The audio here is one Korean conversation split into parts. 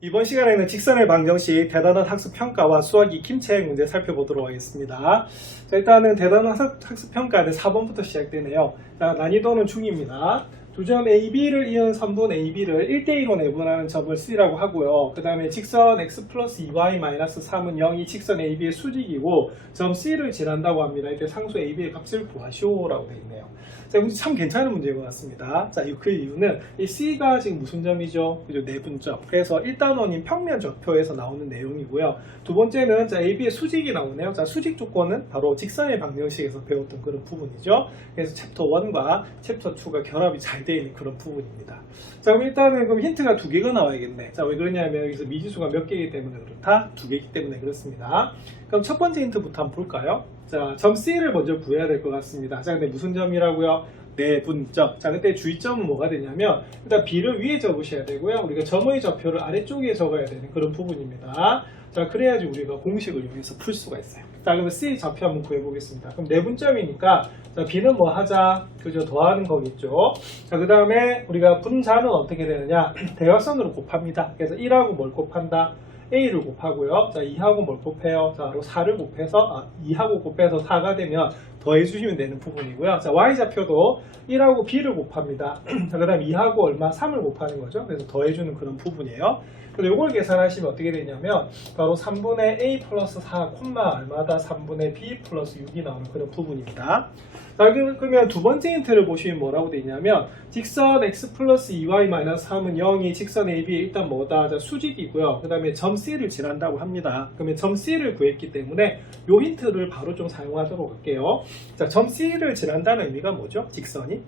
이번 시간에는 직선의 방정식 대단한 학습평가와 수학이 김책 문제 살펴보도록 하겠습니다. 자, 일단은 대단한 학습평가는 4번부터 시작되네요. 자, 난이도는 중입니다. 두 점 AB를 이은 선분 AB를 1대2로 내분하는 점을 C라고 하고요. 그 다음에 직선 x 플러스 2y-3은 0이 직선 AB의 수직이고 점 C를 지난다고 합니다. 이때 상수 AB의 값을 구하시오라고 되어 있네요. 자, 문제 참 괜찮은 문제인 것 같습니다. 자, 그 이유는 이 C가 지금 무슨 점이죠? 그죠? 내분점. 그래서 1단원인 평면 좌표에서 나오는 내용이고요. 두 번째는 자, AB의 수직이 나오네요. 자, 수직 조건은 바로 직선의 방정식에서 배웠던 그런 부분이죠. 그래서 챕터 1과 챕터 2가 결합이 잘 되어 있는 그런 부분입니다. 자, 그럼 일단은 그럼 힌트가 두 개가 나와야겠네. 자, 왜 그러냐면 여기서 미지수가 몇 개이기 때문에 그렇다? 두 개이기 때문에 그렇습니다. 그럼 첫 번째 힌트부터 한번 볼까요? 자, 점 C를 먼저 구해야 될 것 같습니다. 자, 근데 무슨 점이라고요? 내분점. 자, 그때 주의점은 뭐가 되냐면 일단 B를 위에 적으셔야 되고요. 우리가 점의 좌표를 아래쪽에 적어야 되는 그런 부분입니다. 자, 그래야지 우리가 공식을 이용해서 풀 수가 있어요. 자, 그러면 C 좌표 한번 구해보겠습니다. 그럼 내분점이니까 자, B는 뭐 하자? 그죠? 더하는 거겠죠. 자, 그 다음에 우리가 분자는 어떻게 되느냐? 대각선으로 곱합니다. 그래서 1하고 뭘 곱한다? A를 곱하고요. 자, 2하고 뭘 곱해요? 자, 바로 4를 곱해서 2하고 곱해서 4가 되면 더해주시면 되는 부분이고요. 자, Y좌표도 1하고 B를 곱합니다. 자, 그 다음 2하고 얼마? 3을 곱하는 거죠. 그래서 더해주는 그런 부분이에요. 그래서 이걸 계산하시면 어떻게 되냐면 바로 3분의 A 플러스 4, 얼마다 3분의 B 플러스 6이 나오는 그런 부분입니다. 자, 그러면 두 번째 힌트를 보시면 뭐라고 되어 있냐면 직선 x 플러스 2y-3은 0이 직선 AB에 일단 뭐다? 자, 수직이고요. 그 다음에 점 C를 지난다고 합니다. 그러면 점 C를 구했기 때문에 요 힌트를 바로 좀 사용하도록 할게요. 자, 점 C를 지난다는 의미가 뭐죠? 직선이.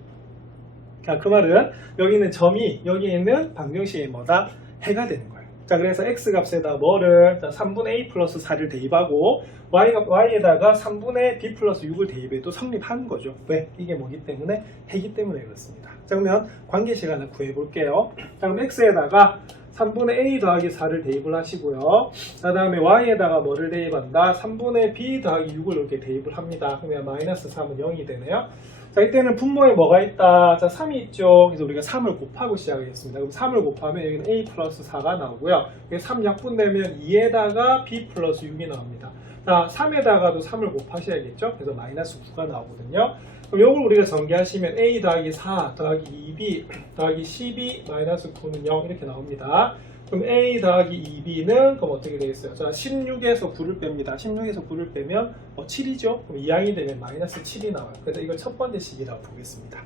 자, 그 말은 여기 있는 점이 여기 있는 방정식의 뭐다? 해가 되는 거예요. 자, 그래서 x값에다 뭐를 자, 3분의 a 플러스 4를 대입하고 y에다가 3분의 b 플러스 6을 대입해도 성립하는 거죠. 왜? 이게 뭐기 때문에? 해기 때문에 그렇습니다. 자, 그러면 관계식 하나 구해볼게요. 자, 그럼 x에다가 3분의 a 더하기 4를 대입을 하시고요. 자, 다음에 y에다가 뭐를 대입한다? 3분의 b 더하기 6을 이렇게 대입을 합니다. 그러면 마이너스 3은 0이 되네요. 자, 이때는 분모에 뭐가 있다? 자, 3이 있죠. 그래서 우리가 3을 곱하고 시작하겠습니다. 그럼 3을 곱하면 여기는 a 플러스 4가 나오고요. 3 약분되면 2에다가 b 플러스 6이 나옵니다. 자, 3에다가도 3을 곱하셔야겠죠. 그래서 마이너스 9가 나오거든요. 그럼 이걸 우리가 전개하시면 a 더하기 4 더하기 2b 더하기 12 마이너스 9는 0 이렇게 나옵니다. 그럼 a 더하기 2b는 그럼 어떻게 되겠어요? 자, 16에서 9를 뺍니다. 16에서 9를 빼면 7이죠? 그럼 2항이 되면 마이너스 7이 나와요. 그래서 이걸 첫 번째 식이라고 보겠습니다.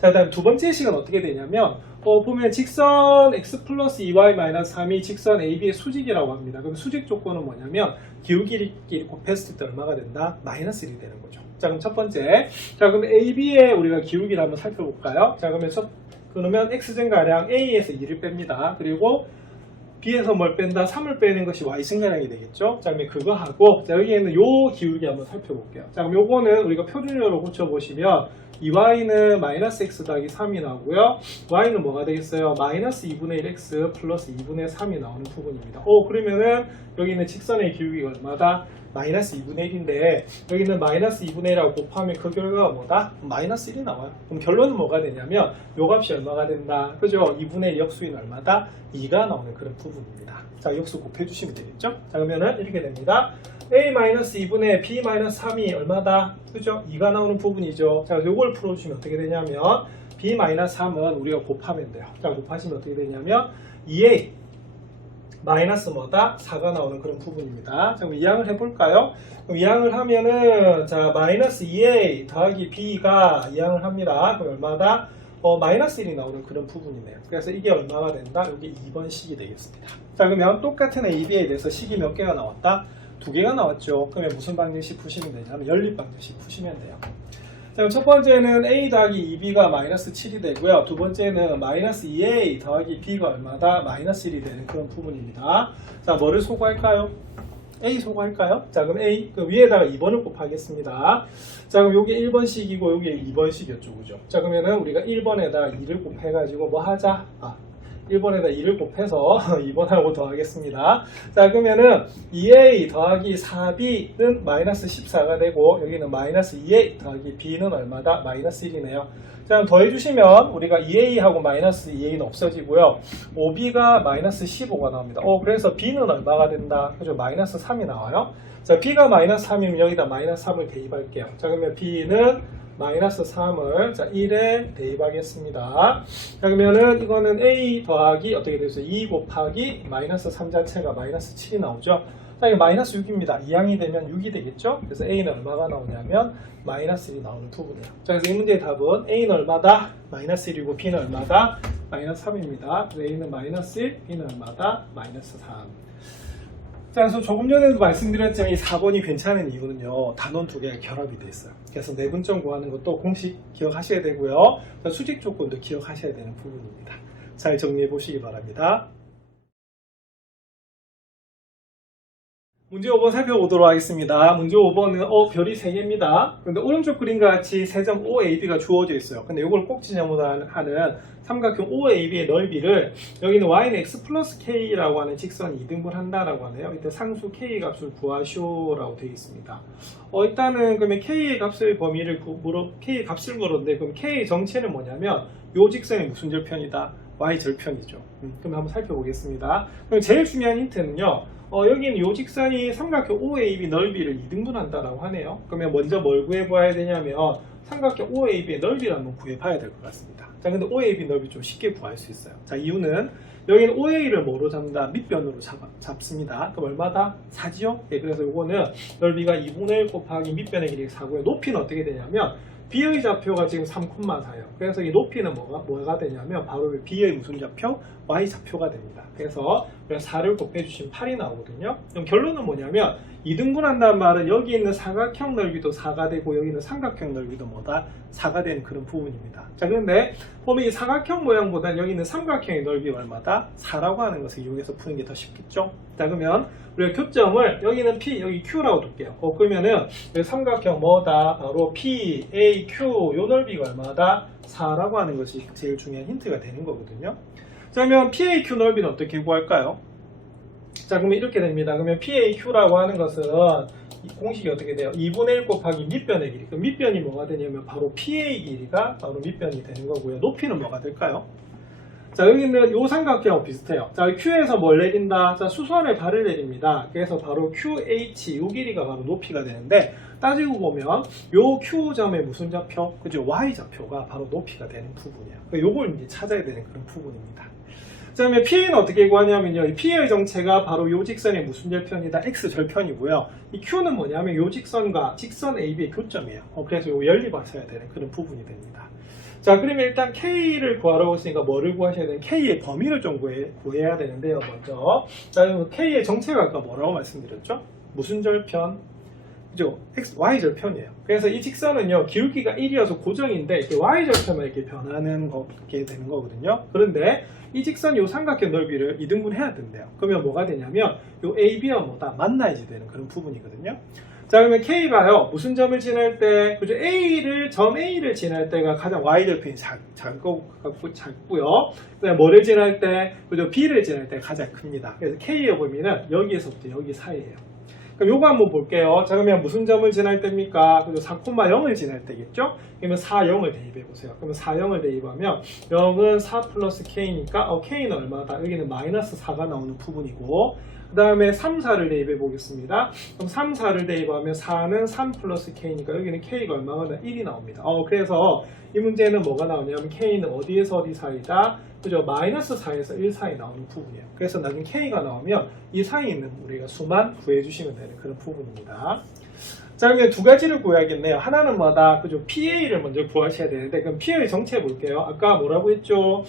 자, 다음 두 번째 식은 어떻게 되냐면 보면 직선 x 플러스 2y-3이 직선 AB의 수직이라고 합니다. 그럼 수직 조건은 뭐냐면 기울기끼리 곱했을 때 얼마가 된다? 마이너스 1이 되는 거죠. 자, 그럼 첫 번째. 자, 그럼 AB의 우리가 기울기를 한번 살펴볼까요? 자, 그러면 x증가량 A에서 2를 뺍니다. 그리고 B에서 뭘 뺀다? 3을 빼는 것이 Y승가량이 되겠죠? 자, 그러면 그거 하고, 자, 여기에는 요 기울기 한번 살펴볼게요. 자, 그럼 요거는 우리가 표준으로 고쳐보시면, 2Y는 마이너스 X 더하기 3이 나오고요. Y는 뭐가 되겠어요? 마이너스 2분의 1X 플러스 2분의 3이 나오는 부분입니다. 그러면은 여기는 직선의 기울기가 얼마다? 마이너스 2분의 1인데 여기는 마이너스 2분의 1하고 곱하면 그 결과가 뭐다? 마이너스 1이 나와요. 그럼 결론은 뭐가 되냐면 요 값이 얼마가 된다? 그죠? 2분의 1 역수인 얼마다? 2가 나오는 그런 부분입니다. 자, 역수 곱해주시면 되겠죠? 자, 그러면은 이렇게 됩니다. a-2분의 b-3이 얼마다? 그죠? 2가 나오는 부분이죠. 자, 요걸 풀어주시면 어떻게 되냐면 b-3은 우리가 곱하면 돼요. 자, 곱하시면 어떻게 되냐면 2a 마이너스 뭐다? 4가 나오는 그런 부분입니다. 자, 그럼 이항을 해볼까요? 그럼 이항을 하면은 자, 마이너스 2a 더하기 b가 이항을 합니다. 그럼 얼마다? 마이너스 1이 나오는 그런 부분이네요. 그래서 이게 얼마가 된다? 여기 2번 식이 되겠습니다. 자, 그러면 똑같은 AB에 대해서 식이 몇 개가 나왔다? 2개가 나왔죠. 그러면 무슨 방정식 푸시면 되냐면 연립 방정식 푸시면 돼요. 자, 그럼 첫 번째는 a 더하기 2b가 마이너스 7이 되고요. 두 번째는 마이너스 2a 더하기 b가 얼마다? 마이너스 1이 되는 그런 부분입니다. 자, 뭐를 소구할까요? a 소구할까요? 자, 그럼 a 그 위에다가 2번을 곱하겠습니다. 자, 그럼 요게 1번식이고 요게 2번식이었죠. 그죠? 자, 그러면은 우리가 1번에다 2를 곱해가지고 뭐 하자? 1번에다 2를 곱해서 2번하고 더하겠습니다. 자, 그러면은 2a 더하기 4b는 마이너스 14가 되고 여기는 마이너스 2a 더하기 b는 얼마다? 마이너스 1이네요. 자, 더해주시면 우리가 2a하고 마이너스 2a는 없어지고요. 5b가 마이너스 15가 나옵니다. 그래서 b는 얼마가 된다? 그죠? 마이너스 3이 나와요. 자, b가 마이너스 3이면 여기다 마이너스 3을 대입할게요. 자, 그러면 b는 마이너스 3을 1에 대입하겠습니다. 자, 그러면은 이거는 a 더하기 어떻게 되죠? 2 곱하기 마이너스 3 자체가 마이너스 7이 나오죠. 자, 이거 마이너스 6입니다. 2항이 되면 6이 되겠죠? 그래서 a는 얼마가 나오냐면 마이너스 1이 나오는 부분이에요. 자, 그래서 이 문제의 답은 a는 얼마다? 마이너스 1이고 b는 얼마다? 마이너스 3입니다. 그래서 a는 마이너스 1, b는 얼마다? 마이너스 3. 자, 그래서 조금 전에도 말씀드렸지만 이 4번이 괜찮은 이유는요, 단원 두 개가 결합이 돼 있어요. 그래서 내분점 구하는 것도 공식 기억하셔야 되고요. 자, 수직 조건도 기억하셔야 되는 부분입니다. 잘 정리해 보시기 바랍니다. 문제 5번 살펴보도록 하겠습니다. 문제 5번은 별이 3개입니다. 그런데 오른쪽 그림과 같이 세점 OAB가 주어져 있어요. 근데 이걸 꼭 지점으로 하는 삼각형 OAB의 넓이를 여기는 y는 x 플러스 k라고 하는 직선이 2등분 한다라고 하네요. 이때 상수 k 값을 구하시오라고 되어 있습니다. 일단은 그러면 k의 값을 k의 값을 물었는데 그럼 k의 정체는 뭐냐면 요 직선이 무슨 절편이다? y 절편이죠. 그럼 한번 살펴보겠습니다. 그럼 제일 중요한 힌트는요. 여기는 요 직선이 삼각형 OAB 넓이를 2등분한다라고 하네요. 그러면 먼저 뭘 구해봐야 되냐면 삼각형 OAB의 넓이를 한번 구해봐야 될 것 같습니다. 자, 근데 OAB 넓이 좀 쉽게 구할 수 있어요. 자, 이유는 여기는 OA를 뭐로 잡는다? 밑변으로 잡습니다. 그럼 얼마다? 4지요? 예, 그래서 요거는 넓이가 2분의 1 곱하기 밑변의 길이가 4고요. 높이는 어떻게 되냐면 B의 좌표가 지금 3,4예요. 그래서 이 높이는 뭐가 되냐면 바로 B의 무슨 좌표? Y 좌표가 됩니다. 그래서 4를 곱해주시면 8이 나오거든요. 그럼 결론은 뭐냐면 2등분한다는 말은 여기 있는 사각형 넓이도 4가 되고 여기 있는 삼각형 넓이도 뭐다? 4가 되는 그런 부분입니다. 자, 그런데 보면 이 사각형 모양보다는 여기 있는 삼각형의 넓이가 얼마다? 4라고 하는 것을 이용해서 푸는 게 더 쉽겠죠? 자, 그러면 우리가 교점을 여기는 P, 여기 Q라고 둘게요. 그러면은 삼각형 뭐다? 바로 P, A, Q 요 넓이가 얼마다? 4라고 하는 것이 제일 중요한 힌트가 되는 거거든요. 자, 그러면 PAQ 넓이는 어떻게 구할까요? 자, 그러면 이렇게 됩니다. 그러면 PAQ라고 하는 것은 공식이 어떻게 돼요? 2분의 1 곱하기 밑변의 길이. 그럼 밑변이 뭐가 되냐면 바로 PA 길이가 바로 밑변이 되는 거고요. 높이는 뭐가 될까요? 자, 여기 있는 요 삼각형하고 비슷해요. 자, Q에서 뭘 내린다? 자, 수선의 발을 내립니다. 그래서 바로 QH 요 길이가 바로 높이가 되는데 따지고 보면 요 Q점의 무슨 좌표? 그죠? Y 좌표가 바로 높이가 되는 부분이에요. 요걸 이제 찾아야 되는 그런 부분입니다. 자, 그러면 PA는 어떻게 구하냐면요. 이 PA의 정체가 바로 요 직선의 무슨 절편이다? X절편이고요. 이 Q는 뭐냐면 요 직선과 직선 AB의 교점이에요. 그래서 요 연립하셔야 되는 그런 부분이 됩니다. 자, 그러면 일단 K를 구하라고 했으니까 뭐를 구하셔야 되는? K의 범위를 좀 구해야 되는데요. 먼저. 자, 그럼 K의 정체가 아까 뭐라고 말씀드렸죠? 무슨 절편? 그죠? Y절편이에요. 그래서 이 직선은요, 기울기가 1이어서 고정인데, 이렇게 Y절편만 이렇게 변하는 게 되는 거거든요. 그런데 이 직선 요 삼각형 넓이를 2등분 해야 된대요. 그러면 뭐가 되냐면, 요 AB와 뭐다? 만나야지 되는 그런 부분이거든요. 자, 그러면 K가요, 무슨 점을 지날 때, 그죠? 점 A를 지날 때가 가장 Y절편이 작고요. 그 다음에 뭐를 지날 때, 그죠? B를 지날 때 가장 큽니다. 그래서 K의 범위는 여기에서부터 여기 사이에요. 그럼 요거 한번 볼게요. 자, 그러면 무슨 점을 지날 때입니까? 그죠? 4,0을 지날 때겠죠? 그러면 4, 0을 대입해 보세요. 그러면 4, 0을 대입하면 0은 4 플러스 K니까 K는 얼마다? 여기는 마이너스 4가 나오는 부분이고, 그 다음에 3, 4를 대입해 보겠습니다. 그럼 3, 4를 대입하면 4는 3 플러스 K니까 여기는 K가 얼마가 1이 나옵니다. 그래서 이 문제는 뭐가 나오냐면 K는 어디에서 어디 사이다? 그죠? 마이너스 4에서 1 사이 나오는 부분이에요. 그래서 나중에 K가 나오면 이 사이에 있는 우리가 수만 구해주시면 되는 그런 부분입니다. 자, 그러면 두 가지를 구해야겠네요. 하나는 뭐다? 그죠? PA를 먼저 구하셔야 되는데, 그럼 PA의 정체 볼게요. 아까 뭐라고 했죠?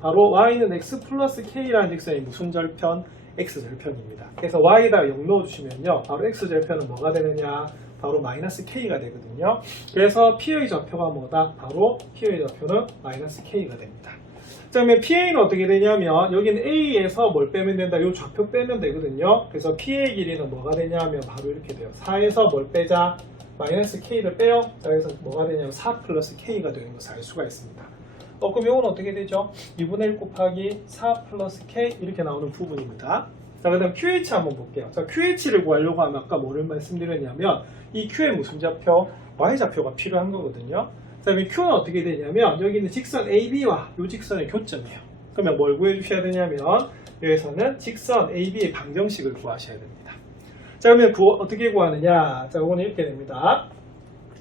바로 Y는 X 플러스 K라는 직선이 무슨 절편? X절편입니다. 그래서 Y에다가 0 넣어주시면요. 바로 X절편은 뭐가 되느냐? 바로 마이너스 K가 되거든요. 그래서 P의 좌표가 뭐다? 바로 P의 좌표는 마이너스 K가 됩니다. 자, 그러면 PA는 어떻게 되냐면 여기는 A에서 뭘 빼면 된다? 이 좌표 빼면 되거든요. 그래서 PA 길이는 뭐가 되냐면 바로 이렇게 돼요. 4에서 뭘 빼자? 마이너스 K를 빼요. 자, 그래서 뭐가 되냐면 4 플러스 K가 되는 것을 알 수가 있습니다. 그럼 이건 어떻게 되죠? 2분의 1 곱하기 4 플러스 k 이렇게 나오는 부분입니다. 자, 그 다음 QH 한번 볼게요. 자, QH를 구하려고 하면 아까 뭐를 말씀드렸냐면 이 Q의 무슨 좌표? Y좌표가 필요한 거거든요. 자, 그럼 Q는 어떻게 되냐면 여기 있는 직선 AB와 이 직선의 교점이에요. 그러면 뭘 구해주셔야 되냐면 여기서는 직선 AB의 방정식을 구하셔야 됩니다. 자, 그러면 어떻게 구하느냐? 자, 이거는 이렇게 됩니다.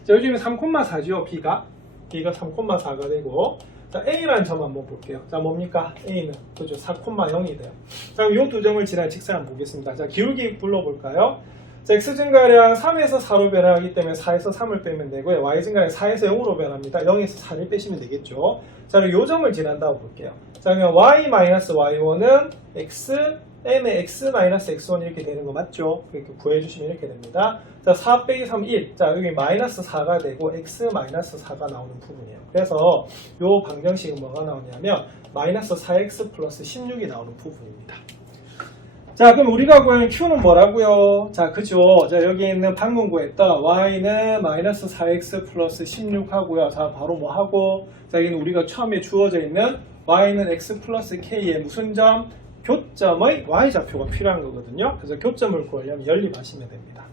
자, 요즘에 3,4죠, B가 3,4가 되고, 자, A라는 점 한번 볼게요. 자, 뭡니까? A는, 그죠? 4,0이 돼요. 자, 그럼 이 두 점을 지난 직선 한번 보겠습니다. 자, 기울기 불러볼까요? 자, X 증가량 3에서 4로 변하기 때문에 4에서 3을 빼면 되고요. Y 증가량 4에서 0으로 변합니다. 0에서 4를 빼시면 되겠죠. 자, 그럼 이 점을 지난다고 볼게요. 자, 그러면 Y-Y1은 M의 X-X1 이렇게 되는 거 맞죠? 이렇게 구해주시면 이렇게 됩니다. 자, 4 빼기 3, 1. 자, 여기 마이너스 4가 되고 X-4가 나오는 부분이에요. 그래서 이 방정식은 뭐가 나오냐면 마이너스 4X 플러스 16이 나오는 부분입니다. 자, 그럼 우리가 구하는 Q는 뭐라고요? 자, 그죠? 자, 여기 있는 방금 구했던 Y는 마이너스 4X 플러스 16 하고요. 자, 바로 뭐 하고? 자, 여기는 우리가 처음에 주어져 있는 Y는 X 플러스 K의 무슨 점? 교점의 Y좌표가 필요한 거거든요. 그래서 교점을 구하려면 연립하시면 됩니다.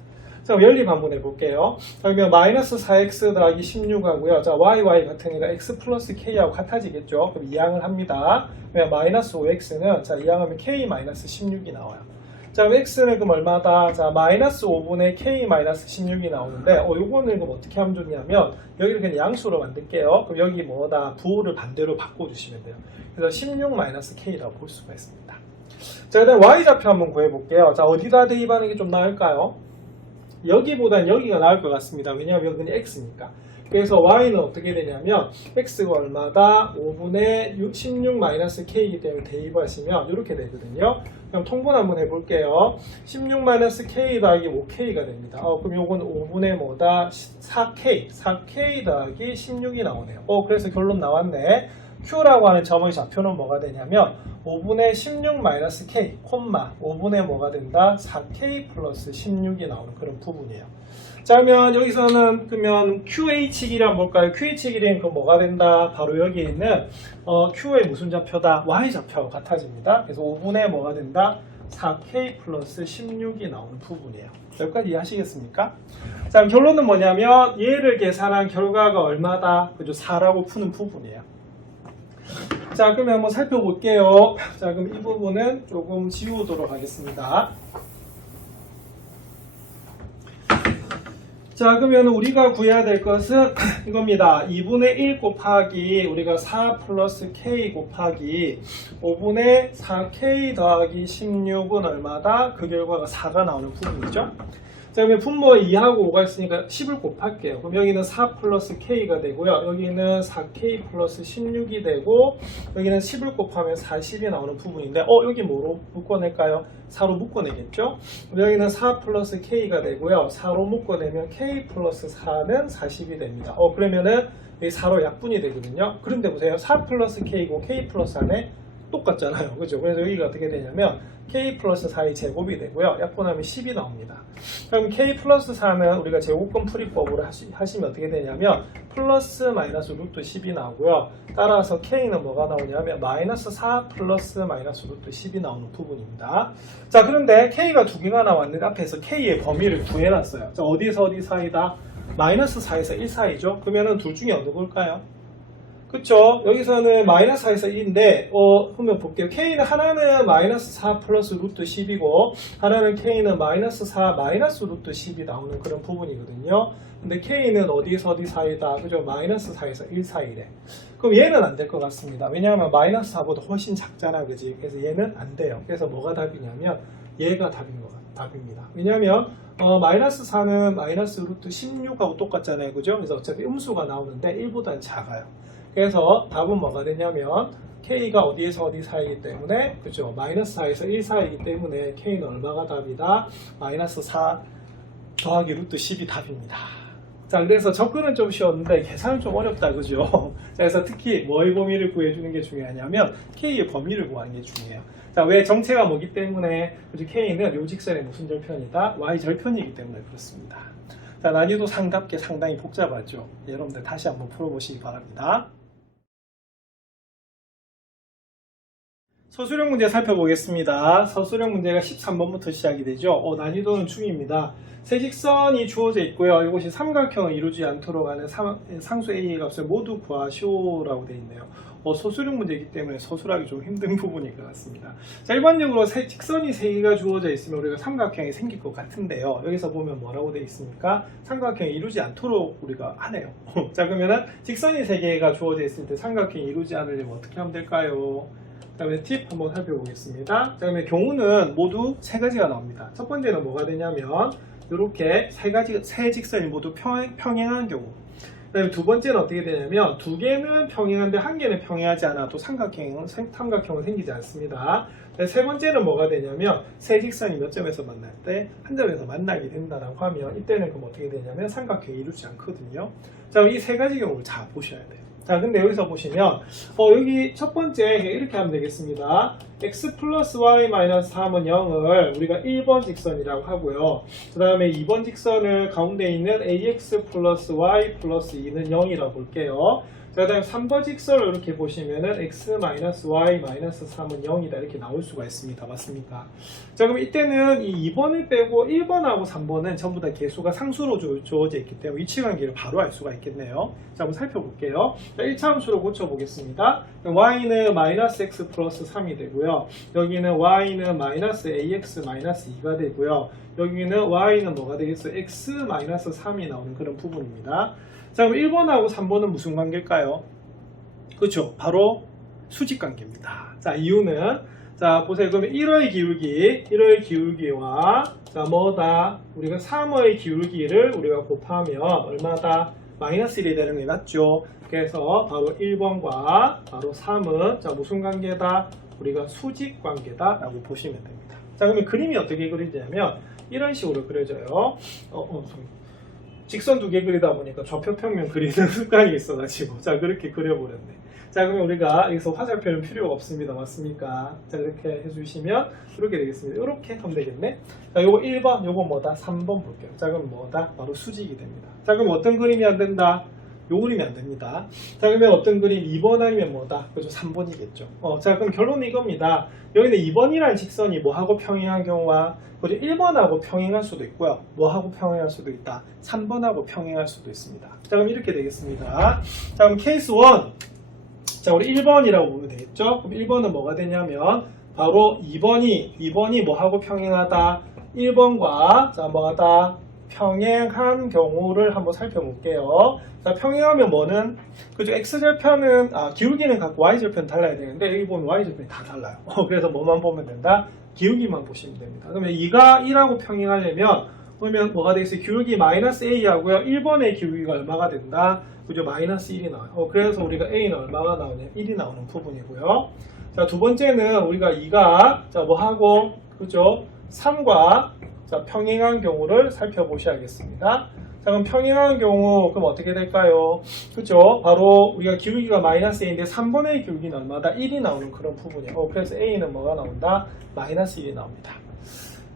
자, 연립 한번 해볼게요. 그러면 마이너스 4X 더하기 16 하고요. 자, YY 같으니까 X 플러스 K하고 같아지겠죠. 그럼 이항을 합니다. 그러면 마이너스 5X는 자, 이항하면 K 마이너스 16이 나와요. 자, 그럼 X는 그럼 얼마다? 자, 마이너스 5분의 K 마이너스 16이 나오는데, 요거는 그럼 어떻게 하면 좋냐면, 여기를 그냥 양수로 만들게요. 그럼 여기 뭐다? 부호를 반대로 바꿔주시면 돼요. 그래서 16 마이너스 K라고 볼 수가 있습니다. 자, 그다음 Y좌표 한번 구해볼게요. 자, 어디다 대입하는 게 좀 나을까요? 여기보단 여기가 나을 것 같습니다. 왜냐하면 여기는 X니까. 그래서 Y는 어떻게 되냐면 X가 얼마다? 5분의 16 마이너스 K이기 때문에 대입하시면 이렇게 되거든요. 그럼 통분 한번 해볼게요. 16 마이너스 K 더하기 5K가 됩니다. 그럼 요건 5분의 뭐다? 4K 더하기 16이 나오네요. 그래서 결론 나왔네. Q라고 하는 점의 좌표는 뭐가 되냐면 5분의 16 마이너스 K, 5분의 뭐가 된다? 4K 플러스 16이 나오는 그런 부분이에요. 자, 그러면 여기서는 그러면 QH길이란 뭘까요? QH길은 그 뭐가 된다? 바로 여기 있는 Q의 무슨 좌표다? Y좌표와 같아집니다. 그래서 5분의 뭐가 된다? 4K 플러스 16이 나오는 부분이에요. 여기까지 이해하시겠습니까? 자, 그럼 결론은 뭐냐면 얘를 계산한 결과가 얼마다? 그죠? 4라고 푸는 부분이에요. 자, 그러면 한번 살펴볼게요. 자, 그럼 이 부분은 조금 지우도록 하겠습니다. 자, 그러면 우리가 구해야 될 것은 이겁니다. 2분의 1 곱하기 우리가 4 플러스 K 곱하기 5분의 4K 더하기 16은 얼마다? 그 결과가 4가 나오는 부분이죠. 자, 그러면 분모 2하고 5가 있으니까 10을 곱할게요. 그럼 여기는 4 플러스 K가 되고요. 여기는 4K 플러스 16이 되고 여기는 10을 곱하면 40이 나오는 부분인데 여기 뭐로 묶어낼까요? 4로 묶어내겠죠? 여기는 4 플러스 K가 되고요. 4로 묶어내면 K 플러스 4는 40이 됩니다. 그러면은 여기 4로 약분이 되거든요. 그런데 보세요. 4 플러스 K고 K 플러스 4네 똑같잖아요. 그죠? 그래서 여기가 어떻게 되냐면 K 플러스 4의 제곱이 되고요. 약분하면 10이 나옵니다. 그럼 K 플러스 4는 우리가 제곱권 풀이법으로 하시면 어떻게 되냐면 플러스 마이너스 루트 10이 나오고요. 따라서 K는 뭐가 나오냐면 마이너스 4 플러스 마이너스 루트 10이 나오는 부분입니다. 자, 그런데 K가 두 개가 나왔는데 앞에서 K의 범위를 구해놨어요. 자, 어디서 어디 사이다? 마이너스 4에서 1 사이죠? 그러면은 둘 중에 어느 걸까요? 그쵸? 여기서는 마이너스 4에서 1인데 한번 볼게요. K는 하나는 마이너스 4 플러스 루트 10이고 하나는 K는 마이너스 4 마이너스 루트 10이 나오는 그런 부분이거든요. 근데 K는 어디에서 어디 사이다? 그죠? 마이너스 4에서 1 사이래. 그럼 얘는 안 될 것 같습니다. 왜냐하면 마이너스 4보다 훨씬 작잖아. 그지? 그래서 얘는 안 돼요. 그래서 뭐가 답이냐면 얘가 답입니다. 왜냐하면 마이너스 4는 마이너스 루트 16하고 똑같잖아요. 그죠? 그래서 어차피 음수가 나오는데 1보다는 작아요. 그래서 답은 뭐가 되냐면 K가 어디에서 어디 사이이기 때문에 그죠? 마이너스 4에서 1 사이이기 때문에 K는 얼마가 답이다? 마이너스 4 더하기 루트 10이 답입니다. 자, 그래서 접근은 좀 쉬웠는데 계산은 좀 어렵다. 그죠? 자, 그래서 특히 뭐의 범위를 구해주는 게 중요하냐면 K의 범위를 구하는 게 중요해요. 자, 왜 정체가 뭐기 때문에 그죠? K는 요 직선의 무슨 절편이다? Y 절편이기 때문에 그렇습니다. 자, 난이도 상답게 상당히 복잡하죠. 여러분들 다시 한번 풀어보시기 바랍니다. 서술형 문제 살펴보겠습니다. 서술형 문제가 13번부터 시작이 되죠. 난이도는 중입니다. 세 직선이 주어져 있고요. 이것이 삼각형을 이루지 않도록 하는 상수 A의 값을 모두 구하시오라고 되어 있네요. 서술형 문제이기 때문에 서술하기 좀 힘든 부분일 것 같습니다. 자, 일반적으로 직선이 3개가 주어져 있으면 우리가 삼각형이 생길 것 같은데요. 여기서 보면 뭐라고 되어 있습니까? 삼각형이 이루지 않도록 우리가 하네요. 자, 그러면은 직선이 3개가 주어져 있을 때 삼각형이 이루지 않으려면 어떻게 하면 될까요? 그 다음에 팁 한번 살펴보겠습니다. 그 다음에 경우는 모두 3가지가 나옵니다. 첫 번째는 뭐가 되냐면 이렇게 세 직선이 모두 평행한 경우. 그 다음에 두 번째는 어떻게 되냐면 2개는 평행한데 1개는 평행하지 않아도 삼각형은 생기지 않습니다. 세 번째는 뭐가 되냐면 세 직선이 몇 점에서 만날 때 한 점에서 만나게 된다라고 하면 이때는 그럼 어떻게 되냐면 삼각형이 이루지 않거든요. 자, 이 3가지 경우를 잘 보셔야 돼요. 자, 근데 여기서 보시면 여기 첫 번째 이렇게 하면 되겠습니다. x 플러스 y 마이너스 3은 0을 우리가 1번 직선이라고 하고요. 그 다음에 2번 직선을 가운데 있는 ax 플러스 y 플러스 2는 0이라고 볼게요. 자, 그 다음에 3번 직선을 이렇게 보시면은 x 마이너스 y 마이너스 3은 0이다 이렇게 나올 수가 있습니다. 맞습니까? 자, 그럼 이때는 이 2번을 빼고 1번하고 3번은 전부 다 개수가 상수로 주어져 있기 때문에 위치관계를 바로 알 수가 있겠네요. 자, 한번 살펴볼게요. 자, 1차 함수로 고쳐보겠습니다. y는 마이너스 x 플러스 3이 되고요. 여기는 y는 마이너스 ax 마이너스 2가 되고요. 여기는 y는 뭐가 되겠어요? x 마이너스 3이 나오는 그런 부분입니다. 자, 그럼 1번하고 3번은 무슨 관계일까요? 그렇죠. 바로 수직 관계입니다. 자, 이유는 자, 보세요. 그러면 1의 기울기와 자, 뭐다? 우리가 3의 기울기를 우리가 곱하면 얼마다? 마이너스 1이 되는 게 맞죠? 그래서 바로 1번과 바로 3은 자, 무슨 관계다? 우리가 수직 관계다라고 보시면 됩니다. 자, 그러면 그림이 어떻게 그리냐면 이런 식으로 그려져요. 직선 2개 그리다 보니까 좌표평면 그리는 습관이 있어가지고 자, 그렇게 그려버렸네. 자, 그러면 우리가 여기서 화살표는 필요가 없습니다. 맞습니까? 자, 이렇게 해주시면 이렇게 되겠습니다. 이렇게 하면 되겠네. 자, 요거 1번, 요거 뭐다? 3번 볼게요. 자, 그럼 뭐다? 바로 수직이 됩니다. 자, 그럼 어떤 그림이 안 된다? 요 그림이 안 됩니다. 자, 그러면 어떤 그림? 2번 아니면 뭐다? 그죠? 3번이겠죠. 자, 그럼 결론은 이겁니다. 여기는 2번이라는 직선이 뭐하고 평행한 경우와 그죠? 1번하고 평행할 수도 있고요. 뭐하고 평행할 수도 있다. 3번하고 평행할 수도 있습니다. 자, 그럼 이렇게 되겠습니다. 자, 그럼 케이스 1. 자, 우리 1번이라고 보면 되겠죠? 그럼 1번은 뭐가 되냐면 바로 2번이 뭐하고 평행하다? 1번과 자, 뭐하다? 평행한 경우를 한번 살펴볼게요. 자, 평행하면 뭐는 그죠? x절편은 기울기는 같고 y절편은 달라야 되는데 여기 보면 y절편이 다 달라요. 그래서 뭐만 보면 된다? 기울기만 보시면 됩니다. 그러면 2가 1하고 평행하려면 그러면 뭐가 되겠어요? 기울기 마이너스 a 하고요. 1번의 기울기가 얼마가 된다? 그죠? 마이너스 1이 나와요. 그래서 우리가 a는 얼마가 나오냐? 1이 나오는 부분이고요. 자, 두 번째는 우리가 2가 자, 뭐하고 그죠? 3과 자, 평행한 경우를 살펴보셔야겠습니다. 자, 그럼 평행한 경우 그럼 어떻게 될까요? 그죠? 바로 우리가 기울기가 마이너스 a인데 3번의 기울기는 얼마다? 1이 나오는 그런 부분이에요. 그래서 a는 뭐가 나온다? 마이너스 1이 나옵니다.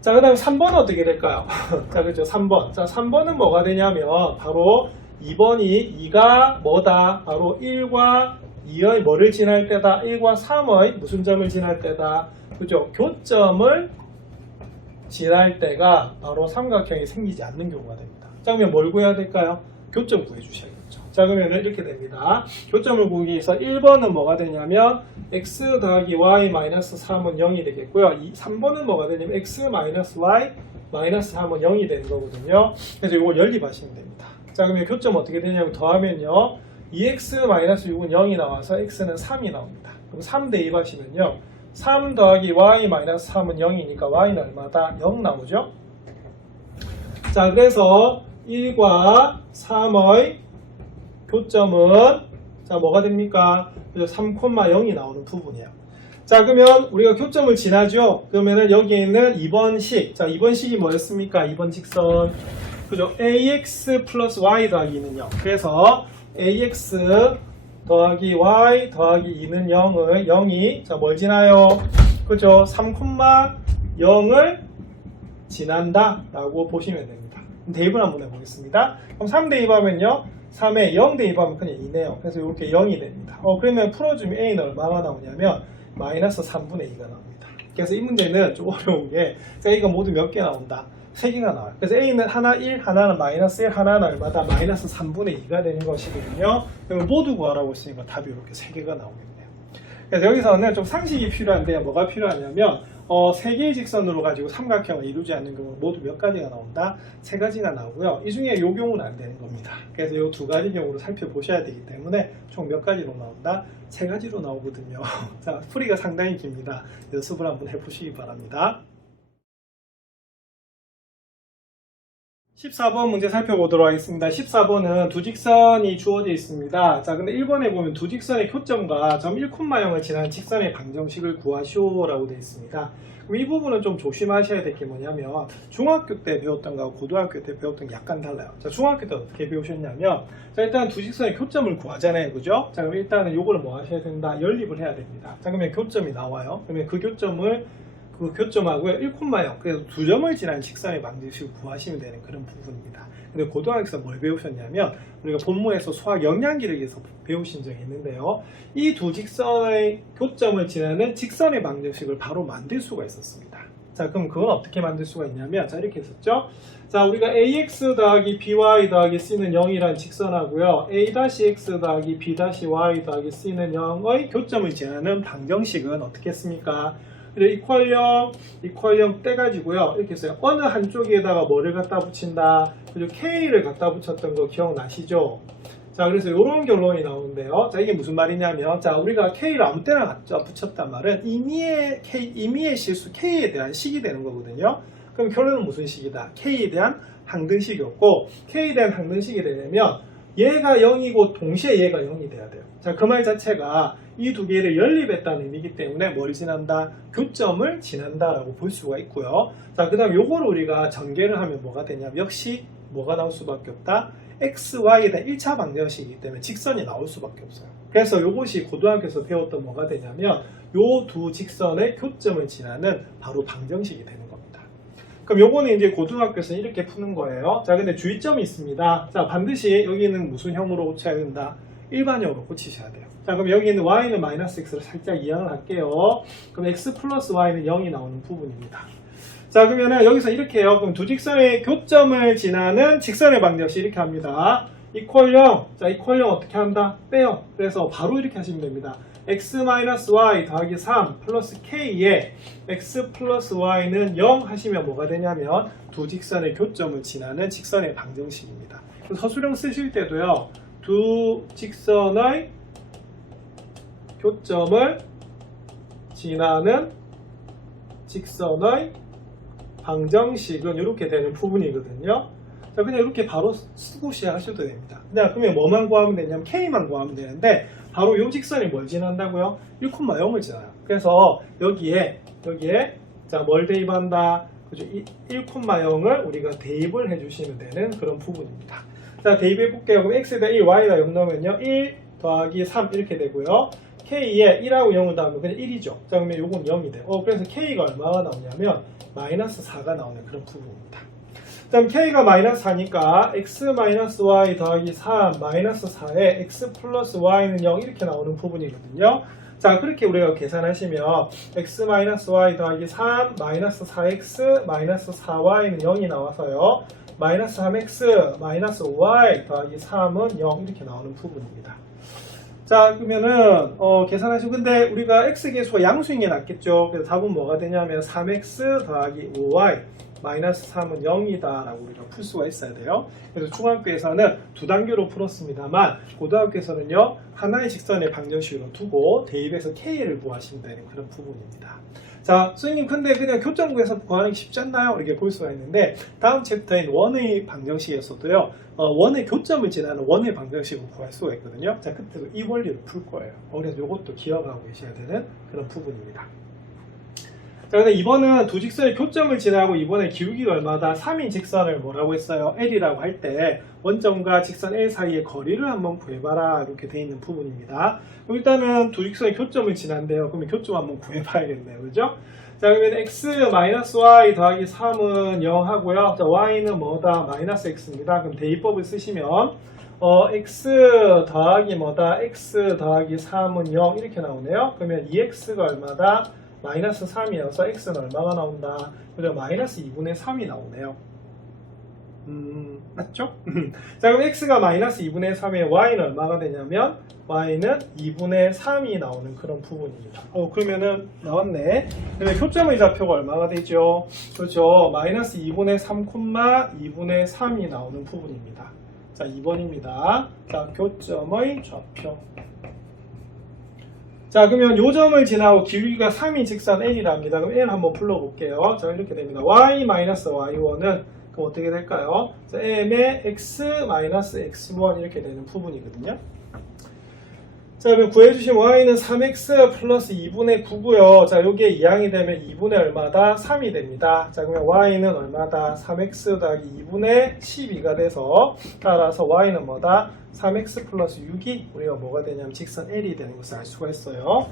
자, 그 다음 3번은 어떻게 될까요? 자, 그죠? 3번. 자, 3번은 뭐가 되냐면 바로 2가 뭐다? 바로 1과 2의 뭐를 지날 때다? 1과 3의 무슨 점을 지날 때다? 그죠? 교점을 지날 때가 바로 삼각형이 생기지 않는 경우가 됩니다. 자, 그러면 뭘 구해야 될까요? 교점 구해주셔야겠죠. 자, 그러면 이렇게 됩니다. 교점을 구하기 위해서 1번은 뭐가 되냐면 x 더하기 y 마이너스 3은 0이 되겠고요. 3번은 뭐가 되냐면 x 마이너스 y 마이너스 3은 0이 되는 거거든요. 그래서 이걸 연립하시면 됩니다. 자, 그러면 교점 어떻게 되냐면 더하면요. 2x 마이너스 6은 0이 나와서 x는 3이 나옵니다. 그럼 3 대입하시면요. 3 더하기 y 마이너스 3은 0이니까 y는 얼마다? 0 나오죠? 자, 그래서 1과 3의 교점은 자, 뭐가 됩니까? 3,0이 나오는 부분이에요. 자, 그러면 우리가 교점을 지나죠? 그러면은 여기에 있는 2번식. 자, 2번식이 뭐였습니까? 2번 직선. 그죠? ax 플러스 y 더하기 2는 0. 그래서 ax 더하기 y 더하기 2는 0이 자, 뭘 지나요? 그죠? 3,0을 지난다 라고 보시면 됩니다. 대입을 한번 해보겠습니다. 그럼 3 대입하면요. 3에 0 대입하면 그냥 2네요. 그래서 이렇게 0이 됩니다. 그러면 풀어주면 a는 얼마가 나오냐면 마이너스 3분의 2가 나옵니다. 그래서 이 문제는 좀 어려운 게 A가 모두 몇 개 나온다? 3개가 나와요. 그래서 A는 하나 1, 하나는 마이너스 1, 하나는 얼마다? 마이너스 3분의 2가 되는 것이거든요. 그러면 모두 구하라고 했으니까 답이 이렇게 3개가 나오겠네요. 그래서 여기서는 좀 상식이 필요한데 뭐가 필요하냐면 3개의 직선으로 가지고 삼각형을 이루지 않는 경우 모두 몇 가지가 나온다? 3가지가 나오고요. 이 중에 이 경우는 안 되는 겁니다. 그래서 이 2가지 경우를 살펴보셔야 되기 때문에 총 몇 가지로 나온다? 3가지로 나오거든요. 자, 풀이가 상당히 깁니다. 연습을 한번 해보시기 바랍니다. 14번 문제 살펴보도록 하겠습니다. 14번은 두 직선이 주어져 있습니다. 자, 근데 1번에 보면 두 직선의 교점과 점 1,0을 지나는 직선의 방정식을 구하시오라고 되어 있습니다. 그럼 이 부분은 좀 조심하셔야 될 게 뭐냐면 중학교 때 배웠던 거하고 고등학교 때 배웠던 게 약간 달라요. 자, 중학교 때 어떻게 배우셨냐면 자, 일단 두 직선의 교점을 구하잖아요. 그죠? 자, 그럼 일단은 요거를 뭐 하셔야 된다? 연립을 해야 됩니다. 자, 그러면 교점이 나와요. 그러면 그 교점하고요 1,0 그래서 두 점을 지나는 직선의 방정식을 구하시면 되는 그런 부분입니다. 근데 고등학교에서 뭘 배우셨냐면 우리가 본문에서 수학 영양기력에서 배우신 적이 있는데요. 이 두 직선의 교점을 지나는 직선의 방정식을 바로 만들 수가 있었습니다. 자, 그럼 그건 어떻게 만들 수가 있냐면 자, 이렇게 했었죠. 자, 우리가 ax 더하기 by 더하기 c는 0이란 직선하고요 a-x 더하기 b-y 더하기 c는 0의 교점을 지나는 방정식은 어떻게 했습니까? 이퀄형 떼가지고요. 이렇게 했어요. 어느 한쪽에다가 뭐를 갖다 붙인다? 그리고 K를 갖다 붙였던 거 기억나시죠? 자, 그래서 이런 결론이 나오는데요. 자, 이게 무슨 말이냐면, 자, 우리가 K를 아무 때나 갖다 붙였단 말은 임의의 실수 K에 대한 식이 되는 거거든요. 그럼 결론은 무슨 식이다? K에 대한 항등식이었고, K에 대한 항등식이 되려면 얘가 0이고 동시에 얘가 0이 돼야 돼요. 자, 그 말 자체가 이 두 개를 연립했다는 의미이기 때문에 뭘 지난다? 교점을 지난다라고 볼 수가 있고요. 자, 그 다음 요거를 우리가 전개를 하면 뭐가 되냐면 역시 뭐가 나올 수밖에 없다? x, y에 대한 1차 방정식이기 때문에 직선이 나올 수밖에 없어요. 그래서 요것이 고등학교에서 배웠던 뭐가 되냐면 요 두 직선의 교점을 지나는 바로 방정식이 되는 겁니다. 그럼 요거는 이제 고등학교에서 이렇게 푸는 거예요. 자, 근데 주의점이 있습니다. 자, 반드시 여기는 무슨 형으로 고쳐야 된다? 일반형으로 고치셔야 돼요. 자, 그럼 여기 있는 y는 마이너스 x로 살짝 이항을 할게요. 그럼 x 플러스 y는 0이 나오는 부분입니다. 자, 그러면은 여기서 이렇게 해요. 그럼 두 직선의 교점을 지나는 직선의 방정식 이렇게 합니다. 이퀄형. 자, 이퀄형 어떻게 한다? 빼요. 그래서 바로 이렇게 하시면 됩니다. x-y 더하기 3 플러스 k에 x 플러스 y는 0 하시면 뭐가 되냐면 두 직선의 교점을 지나는 직선의 방정식입니다. 서술형 쓰실 때도요. 두 직선의 교점을 지나는 직선의 방정식은 이렇게 되는 부분이거든요. 자, 그냥 이렇게 바로 쓰고 시작하셔도 됩니다. 그러면 뭐만 구하면 되냐면 K만 구하면 되는데 바로 이 직선이 뭘 지난다고요? 1,0을 지나요. 그래서 여기에 자, 뭘 대입한다? 그죠? 1,0을 우리가 대입을 해주시면 되는 그런 부분입니다. 자, 대입해 볼게요. 그럼 x에다 1, y에다 0 넣으면요. 1 더하기 3 이렇게 되고요. k에 1하고 0을 더하면 그냥 1이죠. 자, 그러면 요건 0이 돼요. 그래서 k가 얼마가 나오냐면 마이너스 4가 나오는 그런 부분입니다. 그다음 k가 마이너스 4니까 x-y 더하기 3 마이너스 4에 x 플러스 y는 0 이렇게 나오는 부분이거든요. 자, 그렇게 우리가 계산하시면 x-y 더하기 3 마이너스 4x 마이너스 4y는 0이 나와서요. 마이너스 3x 마이너스 5y 더하기 3은 0 이렇게 나오는 부분입니다. 자, 그러면은 계산하시고 근데 우리가 x계수가 양수인 게 낫겠죠. 그래서 답은 뭐가 되냐면 3x 더하기 5y 마이너스 3은 0이다 라고 우리가 풀 수가 있어야 돼요. 그래서 중학교에서는 두 단계로 풀었습니다만 고등학교에서는요 하나의 직선의 방정식으로 두고 대입해서 k를 구하시면 되는 그런 부분입니다. 자, 선생님 근데 그냥 교점 구해서 구하는 게 쉽지 않나요? 이렇게 볼 수가 있는데 다음 챕터인 원의 방정식에서도요 원의 교점을 지나는 원의 방정식을 구할 수가 있거든요. 자, 그때도 이 원리를 풀 거예요. 그래서 이것도 기억하고 계셔야 되는 그런 부분입니다. 자, 근데 이번은 두 직선의 교점을 지나고 이번에 기울기가 얼마다? 3인 직선을 뭐라고 했어요? L이라고 할 때 원점과 직선 L 사이의 거리를 한번 구해봐라 이렇게 돼 있는 부분입니다. 그럼 일단은 두 직선의 교점을 지난대요. 그러면 교점 한번 구해봐야겠네요. 그죠? 자, 그러면 x-y 더하기 3은 0 하고요. 자, y는 뭐다? 마이너스 x입니다. 그럼 대입법을 쓰시면 x 더하기 뭐다? x 더하기 3은 0 이렇게 나오네요. 그러면 2x가 얼마다? 마이너스 3이어서 x는 얼마가 나온다? 그죠? 마이너스 2분의 3이 나오네요. 맞죠? 자, 그럼 x가 마이너스 2분의 3에 y는 얼마가 되냐면 y는 2분의 3이 나오는 그런 부분입니다. 그러면은 나왔네. 그러면 교점의 좌표가 얼마가 되죠? 그렇죠. 마이너스 2분의 3, 2분의 3이 나오는 부분입니다. 자, 2번입니다. 자, 교점의 좌표. 자, 그러면 요 점을 지나고 기울기가 3인 직선 L이랍니다. 그럼 L 한번 불러볼게요. 자, 이렇게 됩니다. y-y1은 그럼 어떻게 될까요? 자, m의 x-x1 이렇게 되는 부분이거든요. 자, 그럼 구해주신 y는 3x 플러스 2분의 9고요. 자, 요게 이항이 되면 2분의 얼마다? 3이 됩니다. 자, 그러면 y는 얼마다? 3x 더하기 2분의 12가 돼서 따라서 y는 뭐다? 3x 플러스 6이 우리가 뭐가 되냐면 직선 L이 되는 것을 알 수가 있어요.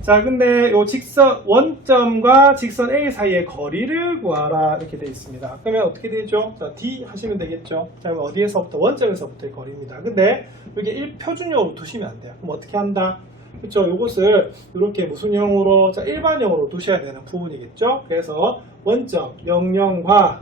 자, 근데 요 직선 원점과 직선 A 사이의 거리를 구하라 이렇게 되어 있습니다. 그러면 어떻게 되죠? 자, D 하시면 되겠죠. 자, 그럼 어디에서부터? 원점에서부터의 거리입니다. 근데 여기 1표준형으로 두시면 안 돼요. 그럼 어떻게 한다? 그렇죠? 요것을 이렇게 무슨 형으로? 자, 일반형으로 두셔야 되는 부분이겠죠. 그래서 원점 00과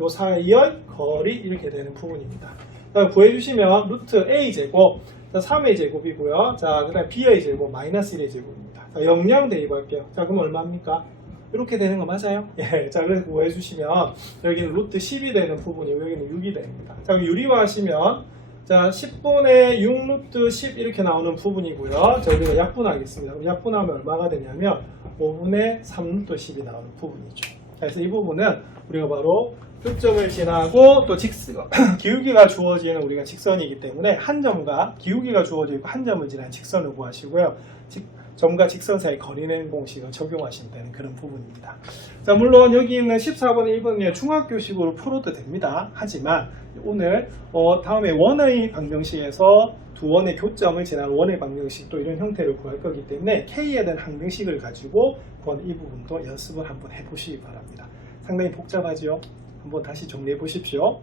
요 사이의 거리 이렇게 되는 부분입니다. 자, 구해주시면 루트 A제곱 3의 제곱이고요. 자, 그 다음에 B의 제곱 마이너스 1의 제곱입니다. 자, 0량 대입할게요. 자, 그럼 얼마입니까? 이렇게 되는 거 맞아요? 예. 자, 그래서 구해주시면 여기는 루트 10이 되는 부분이고 여기는 6이 됩니다. 자, 그럼 유리화 하시면 자, 10분의 6 루트 10 이렇게 나오는 부분이고요. 자, 우리가 약분하겠습니다. 그럼 약분하면 얼마가 되냐면 5분의 3 루트 10이 나오는 부분이죠. 자, 그래서 이 부분은 우리가 바로 교점을 지나고 또 기울기가 주어지는 우리가 직선이기 때문에 한 점과 기울기가 주어져 있고 한 점을 지난 직선을 구하시고요. 점과 직선 사이 거리는 공식을 적용하시면 되는 그런 부분입니다. 자, 물론 여기 있는 14번, 1번은 중학교식으로 풀어도 됩니다. 하지만 오늘 다음에 원의 방정식에서 두 원의 교점을 지나는 원의 방정식 또 이런 형태를 구할 거기 때문에 K에 대한 항등식을 가지고 이 부분도 연습을 한번 해보시기 바랍니다. 상당히 복잡하죠? 한번 다시 정리해 보십시오.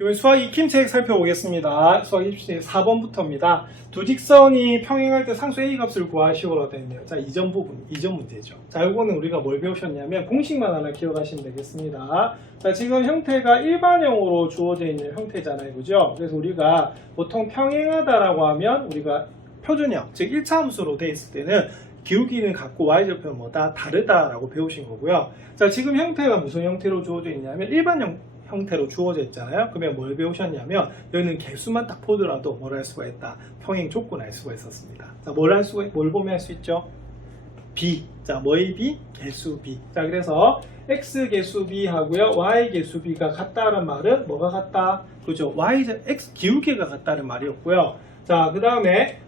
이번 수학 익힘책 살펴보겠습니다. 수학 익힘책 4번부터입니다. 두 직선이 평행할 때 상수 A 값을 구하시오로 되어 있네요. 자, 이전 부분, 이전 문제죠. 자, 이거는 우리가 뭘 배우셨냐면 공식만 하나 기억하시면 되겠습니다. 자, 지금 형태가 일반형으로 주어져 있는 형태잖아요. 그죠? 그래서 우리가 보통 평행하다라고 하면 우리가 표준형, 즉 1차 함수로 되어 있을 때는 기울기는 같고 y절편은 뭐다? 다르다라고 배우신 거고요. 자, 지금 형태가 무슨 형태로 주어져 있냐면 일반형 형태로 주어져 있잖아요. 그러면 뭘 배우셨냐면 여기는 개수만 딱 보더라도 뭘 할 수가 있다? 평행 조건을 알 수가 있었습니다. 자, 뭘 보면 할 수 있죠? B. 자, 뭐의 B? 개수 B. 자, 그래서 X 개수 B 하고요. Y 개수 B가 같다는 말은 뭐가 같다? 그죠? X 기울기가 같다는 말이었고요. 자, 그 다음에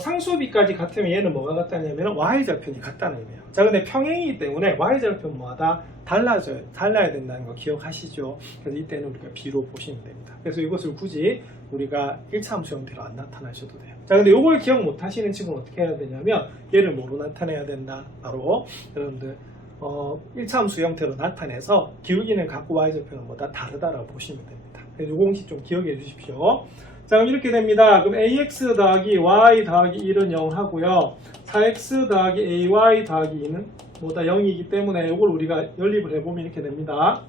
상수비까지 같으면 얘는 뭐가 같다냐면 y절편이 같다는 의미예요. 자, 근데 평행이기 때문에 y절편 뭐하다? 달라야 된다는 거 기억하시죠? 그래서 이때는 우리가 b로 보시면 됩니다. 그래서 이것을 굳이 우리가 1차 함수 형태로 안 나타나셔도 돼요. 자, 근데 이걸 기억 못 하시는 친구는 어떻게 해야 되냐면 얘를 뭐로 나타내야 된다? 바로 여러분들 1차 함수 형태로 나타내서 기울기는 같고 y절편은 뭐다? 다르다라고 보시면 됩니다. 그래서 이 공식 좀 기억해 주십시오. 자, 그럼 이렇게 됩니다. 그럼 ax 더하기 y 더하기 1은 0 하고요. 4x 더하기 ay 더하기 2는 뭐다? 0이기 때문에 이걸 우리가 연립을 해보면 이렇게 됩니다.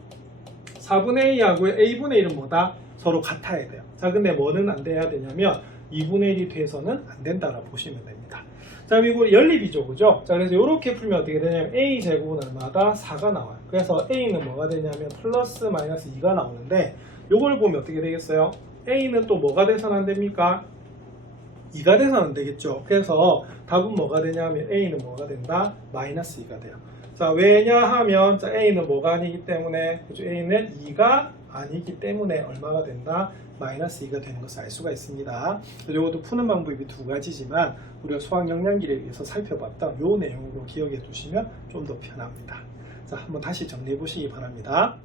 4분의 a 하고 a분의 1은 뭐다? 서로 같아야 돼요. 자, 근데 뭐는 안 돼야 되냐면 2분의 1이 돼서는 안 된다라고 보시면 됩니다. 자, 그럼 이거 연립이죠. 그죠? 자, 그래서 이렇게 풀면 어떻게 되냐면 a 제곱은 얼마다? 4가 나와요. 그래서 a는 뭐가 되냐면 플러스 마이너스 2가 나오는데 이걸 보면 어떻게 되겠어요? A는 또 뭐가 돼서는 안 됩니까? 2가 돼서는 안 되겠죠. 그래서 답은 뭐가 되냐면 A는 뭐가 된다? 마이너스 2가 돼요. 자, 왜냐하면 자, A는 뭐가 아니기 때문에 그죠? A는 2가 아니기 때문에 얼마가 된다? 마이너스 2가 되는 것을 알 수가 있습니다. 이것도 푸는 방법이 두 가지지만 우리가 수학 영양기를 위해서 살펴봤던 이 내용으로 기억해 두시면 좀 더 편합니다. 자, 한번 다시 정리해 보시기 바랍니다.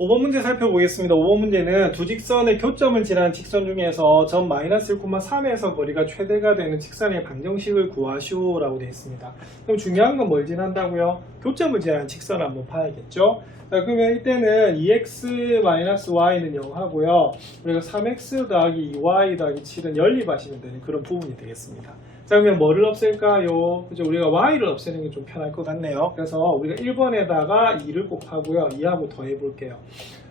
5번 문제 살펴보겠습니다. 5번 문제는 두 직선의 교점을 지나는 직선 중에서 점 마이너스 1,3에서 거리가 최대가 되는 직선의 방정식을 구하시오라고 되어 있습니다. 그럼 중요한 건 뭘 지난다고요? 교점을 지나는 직선을 한번 봐야겠죠? 자, 그러면 이때는 2x-y는 0 하고요. 우리가 3x 더하기 2y 더하기 7은 연립하시면 되는 그런 부분이 되겠습니다. 자, 그러면 뭐를 없앨까요? 그죠? 우리가 y를 없애는 게 좀 편할 것 같네요. 그래서 우리가 1번에다가 2를 곱하고요. 2하고 더해 볼게요.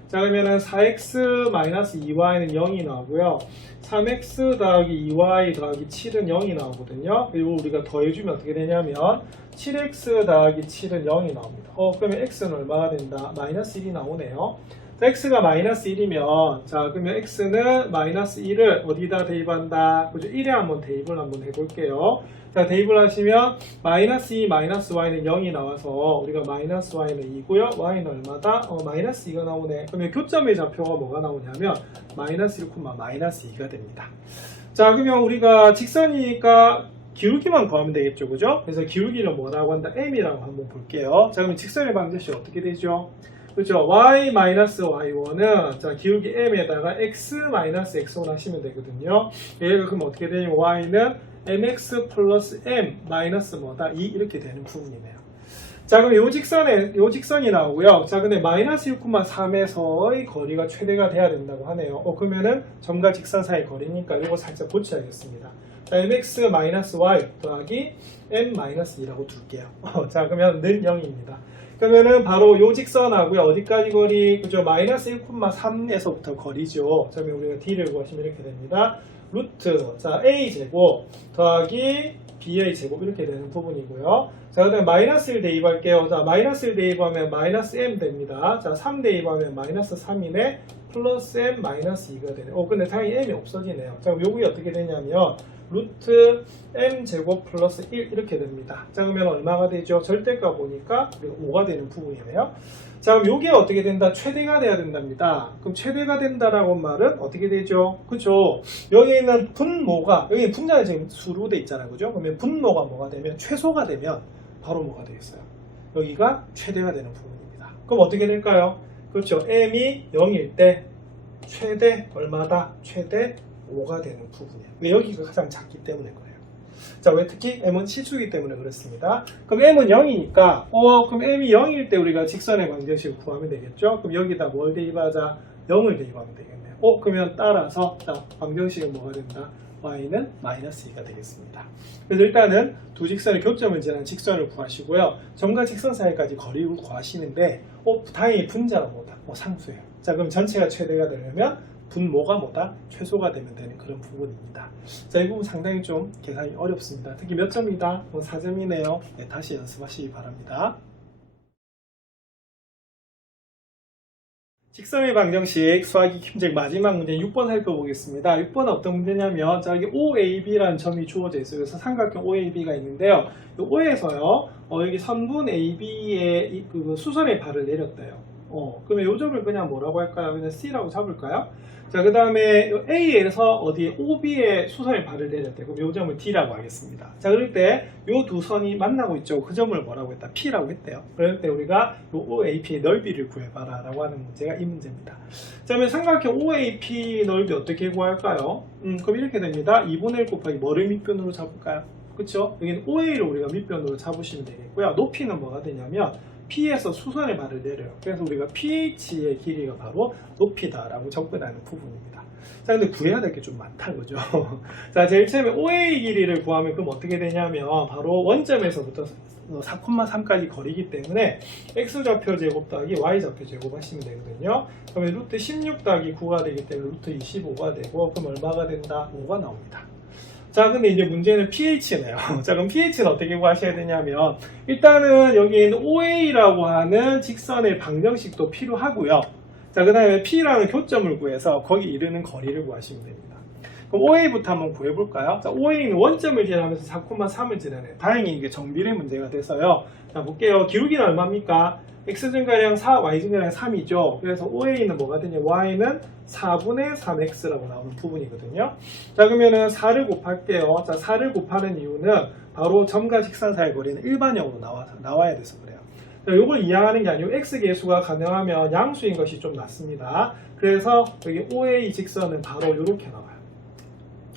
자, 그러면은 4x-2y는 0이 나오고요. 3x 더하기 2y 더하기 7은 0이 나오거든요. 그리고 우리가 더해주면 어떻게 되냐면 7x 더하기 7은 0이 나옵니다. 그러면 x는 얼마가 된다? 마이너스 1이 나오네요. 자, x가 마이너스 1이면 자, 그러면 x는 마이너스 1을 어디다 대입한다? 그죠? 1에 한번 대입을 한번 해볼게요. 자, 대입을 하시면 마이너스 2 마이너스 y는 0이 나와서 우리가 마이너스 y는 2고요. y는 얼마다? 마이너스 2가 나오네. 그러면 교점의 좌표가 뭐가 나오냐면 마이너스 1, 마이너스 2가 됩니다. 자, 그러면 우리가 직선이니까 기울기만 구하면 되겠죠, 그죠? 그래서 기울기는 뭐라고 한다? m이라고 한번 볼게요. 자, 그럼 직선의 방정식 어떻게 되죠? 그렇죠. y-y1은 자, 기울기 m에다가 x-x1 하시면 되거든요. 얘가 그럼 어떻게 되냐면 y는 mx 플러스 m 마이너스 뭐다? 2 이렇게 되는 부분이네요. 자, 그럼 요 직선이 나오고요. 자, 근데 마이너스 1,3에서의 거리가 최대가 돼야 된다고 하네요. 그러면은 점과 직선 사이 거리니까 이거 살짝 고쳐야겠습니다. 자, mx-y 더하기 m-2라고 둘게요. 자, 그러면 는 0입니다. 그러면은 바로 요 직선하고요. 어디까지 거리? 그죠? 마이너스 1,3에서부터 거리죠. 자, 그러면 우리가 d를 구하시면 이렇게 됩니다. 루트, 자, a제곱 더하기 ba 제곱 이렇게 되는 부분이고요. 자, 그 다음에 마이너스 1 대입할게요. 자, 마이너스 1 대입하면 마이너스 m 됩니다. 자, 3 대입하면 마이너스 3이네. 플러스 m 마이너스 2가 되네. 근데 당연히 m이 없어지네요. 자, 그럼 요게 어떻게 되냐면 루트 m 제곱 플러스 1 이렇게 됩니다. 자, 그러면 얼마가 되죠? 절대가 보니까 5가 되는 부분이네요. 자, 그럼 요게 어떻게 된다? 최대가 돼야 된답니다. 그럼 최대가 된다라고 말은 어떻게 되죠? 그죠? 여기 있는 분모가, 여기 분자가 지금 수로 돼 있잖아요. 그죠? 그러면 분모가 뭐가 되면, 최소가 되면 바로 뭐가 되겠어요? 여기가 최대가 되는 부분입니다. 그럼 어떻게 될까요? 그렇죠. m이 0일 때 최대 얼마다? 최대 5가 되는 부분이에요. 왜 여기가 가장 작기 때문에 그래요. 자, 왜 특히 m은 실수이기 때문에 그렇습니다. 그럼 m은 0이니까 그럼 m이 0일 때 우리가 직선의 방정식을 구하면 되겠죠. 그럼 여기다 뭘 대입하자? 0을 대입하면 되겠네요. 그러면 따라서 자, 방정식은 뭐가 된다? y는 마이너스 2가 되겠습니다. 그래서 일단은 두 직선의 교점을 지나는 직선을 구하시고요. 점과 직선 사이까지 거리를 구하시는데 다행히 분자가 뭐다? 상수예요. 자, 그럼 전체가 최대가 되려면 분모가 뭐다? 최소가 되면 되는 그런 부분입니다. 자, 이 부분 상당히 좀 계산이 어렵습니다. 특히 몇 점이다? 4점이네요. 네, 다시 연습하시기 바랍니다. 직선의 방정식 수학이 힘들 마지막 문제 6번 살펴보겠습니다. 6번은 어떤 문제냐면 자, 여기 OAB라는 점이 주어져 있어요. 그래서 삼각형 OAB가 있는데요. 이 O에서요. 여기 선분 AB의 그 수선의 발을 내렸대요. 그러면 이 점을 그냥 뭐라고 할까요? 그냥 C라고 잡을까요? 자, 그 다음에 A에서 어디에 OB에 수선의 발을 내렸대요. 그럼 이 점을 D라고 하겠습니다. 자, 그럴 때 이 두 선이 만나고 있죠. 그 점을 뭐라고 했다? P라고 했대요. 그럴 때 우리가 이 OAP의 넓이를 구해봐라 라고 하는 문제가 이 문제입니다. 자, 그러면 삼각형 OAP 넓이 어떻게 구할까요? 그럼 이렇게 됩니다. 2분의 1 곱하기 뭐를 밑변으로 잡을까요? 그쵸? 여기는 OA를 우리가 밑변으로 잡으시면 되겠고요. 높이는 뭐가 되냐면 P에서 수선의 발을 내려요. 그래서 우리가 PH의 길이가 바로 높이다라고 접근하는 부분입니다. 자, 근데 구해야 될 게 좀 많다, 그죠? 자, 제일 처음에 OA 길이를 구하면 그럼 어떻게 되냐면 바로 원점에서부터 4,3까지 거리기 때문에 X좌표 제곱 더하기 Y좌표 제곱 하시면 되거든요. 그러면 루트 16 더하기 9가 되기 때문에 루트 25가 되고 그럼 얼마가 된다? 5가 나옵니다. 자, 근데 이제 문제는 pH네요. 자, 그럼 pH는 어떻게 구하셔야 되냐면 일단은 여기 있는 OA라고 하는 직선의 방정식도 필요하고요. 자, 그 다음에 P라는 교점을 구해서 거기 이르는 거리를 구하시면 됩니다. 그럼 OA부터 한번 구해볼까요? 자, OA는 원점을 지나면서 4,3을 지나네. 다행히 이게 정비례 문제가 돼서요. 자, 볼게요. 기울기는 얼마입니까? x증가량 4, y증가량 3이죠. 그래서 OA는 뭐가 되냐? y는 4분의 3x라고 나오는 부분이거든요. 자, 그러면은 4를 곱할게요. 자, 4를 곱하는 이유는 바로 점과 직선 사이 거리는 일반형으로 나와야 돼서 그래요. 요걸 이항하는 게 아니고 x계수가 가능하면 양수인 것이 좀 낫습니다. 그래서 여기 OA 직선은 바로 이렇게 나와요.